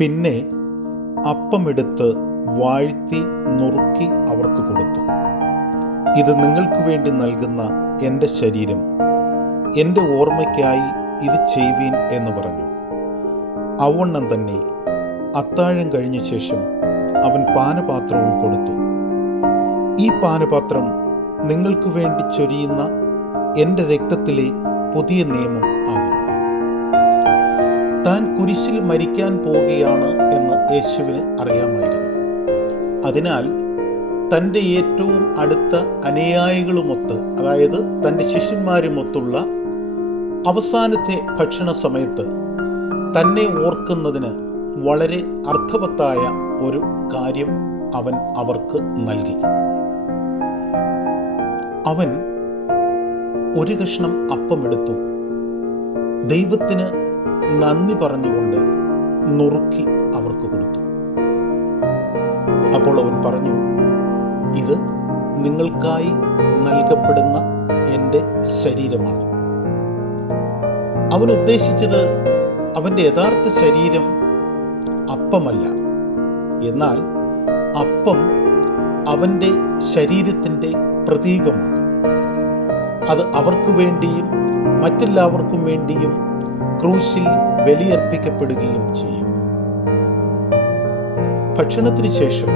പിന്നെ അപ്പമെടുത്ത് വാഴ്ത്തി നുറുക്കി അവർക്ക് കൊടുത്തു. ഇത് നിങ്ങൾക്ക് വേണ്ടി നൽകുന്ന എന്റെ ശരീരം. എന്റെ ഓർമ്മയ്ക്കായി ഇത് ചെയ്യുവീൻ എന്ന് പറഞ്ഞു. അവണ്ണം തന്നെ അത്താഴം കഴിഞ്ഞ ശേഷം അവൻ പാനപാത്രവും കൊടുത്തു. ഈ പാനപാത്രം നിങ്ങൾക്ക് വേണ്ടി ചൊരിയുന്ന എന്റെ രക്തത്തിലെ പുതിയ നിയമം താൻ കുരിശിൽ മരിക്കാൻ പോവുകയാണ് എന്ന് യേശുവിന് അറിയാമായിരുന്നു. അതിനാൽ തന്റെ ഏറ്റവും അടുത്ത അനുയായികളുമൊത്ത് അതായത് തന്റെ ശിഷ്യന്മാരുമൊത്തുള്ള അവസാനത്തെ ഭക്ഷണ സമയത്ത് തന്നെ ഓർക്കുന്നതിന് വളരെ അർത്ഥവത്തായ ഒരു കാര്യം അവൻ അവർക്ക് നൽകി. അവൻ ഒരു കഷ്ണം അപ്പമെടുത്തു ദൈവത്തിന് നന്ദി പറഞ്ഞുകൊണ്ട് നുറുക്കി അവർക്ക് കൊടുത്തു. അപ്പോൾ അവൻ പറഞ്ഞു ഇത് നിങ്ങൾക്കായി നൽകപ്പെടുന്ന എന്റെ ശരീരമാണ്. അവൻ ഉദ്ദേശിച്ചത് അവന്റെ യഥാർത്ഥ ശരീരം അപ്പമല്ല. എന്നാൽ അപ്പം അവന്റെ ശരീരത്തിന്റെ പ്രതീകമാണ്. അത് അവർക്ക് വേണ്ടിയും മറ്റെല്ലാവർക്കും വേണ്ടിയും ക്രൂശിൽ ബലിയർപ്പിക്കപ്പെടുകയും ചെയ്യും. ഭക്ഷണത്തിന് ശേഷം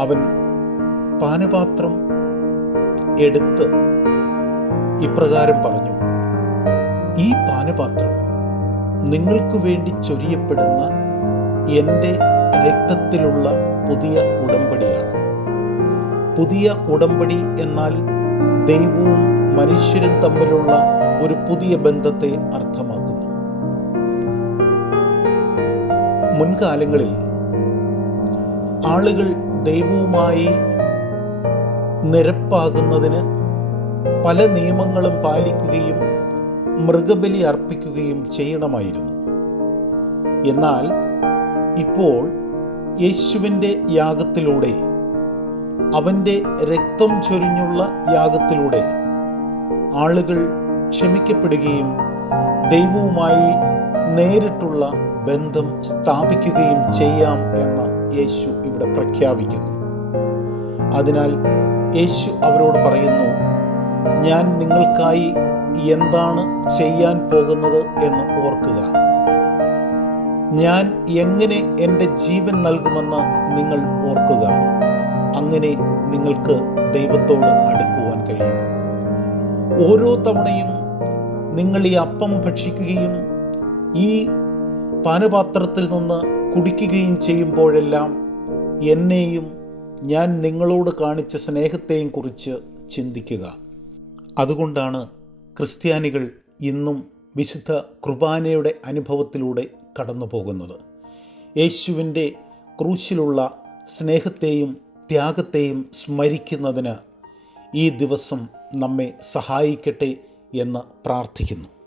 അവൻ പാനപാത്രം എടുത്ത് ഇപ്രകാരം പറഞ്ഞു ഈ പാനപാത്രം നിങ്ങൾക്ക് വേണ്ടി ചൊരിയപ്പെടുന്ന എന്റെ രക്തത്തിലുള്ള പുതിയ ഉടമ്പടിയാണ്. പുതിയ ഉടമ്പടി എന്നാൽ ദൈവവും മനുഷ്യരും തമ്മിലുള്ള ഒരു പുതിയ ബന്ധത്തെ അർത്ഥമാക്കുന്നു. മുൻകാലങ്ങളിൽ ആളുകൾ ദൈവവുമായി നിരപ്പാകുന്നതിന് പല നിയമങ്ങളും പാലിക്കുകയും മൃഗബലി അർപ്പിക്കുകയും ചെയ്യണമായിരുന്നു. എന്നാൽ ഇപ്പോൾ യേശുവിന്റെ യാഗത്തിലൂടെ അവന്റെ രക്തം ചൊരിഞ്ഞുള്ള യാഗത്തിലൂടെ ആളുകൾ ക്ഷമിക്കപ്പെടുകയും ദൈവവുമായി നേരിട്ടുള്ള ബന്ധം സ്ഥാപിക്കുകയും ചെയ്യാം എന്ന് യേശു ഇവിടെ പ്രഖ്യാപിക്കുന്നു. അതിനാൽ യേശു അവരോട് പറയുന്നു ഞാൻ നിങ്ങൾക്കായി എന്താണ് ചെയ്യാൻ പോകുന്നത് എന്ന് ഓർക്കുക. ഞാൻ എങ്ങനെ എന്റെ ജീവൻ നൽകുമെന്ന് നിങ്ങൾ ഓർക്കുക. അങ്ങനെ നിങ്ങൾക്ക് ദൈവത്തോട് അടുക്കുവാൻ കഴിയും. ഓരോ തവണയും നിങ്ങൾ ഈ അപ്പം ഭക്ഷിക്കുകയും ഈ പാനപാത്രത്തിൽ നിന്ന് കുടിക്കുകയും ചെയ്യുമ്പോഴെല്ലാം എന്നെയും ഞാൻ നിങ്ങളോട് കാണിച്ച സ്നേഹത്തെയും കുറിച്ച് ചിന്തിക്കുക. അതുകൊണ്ടാണ് ക്രിസ്ത്യാനികൾ ഇന്നും വിശുദ്ധ കുർബാനയുടെ അനുഭവത്തിലൂടെ കടന്നു പോകുന്നത് യേശുവിന്റെ ക്രൂശിലുള്ള സ്നേഹത്തെയും ത്യാഗത്തെയും സ്മരിക്കുന്നതിന് ഈ ദിവസം നമ്മെ സഹായിക്കട്ടെ എന്ന് പ്രാർത്ഥിക്കുന്നു.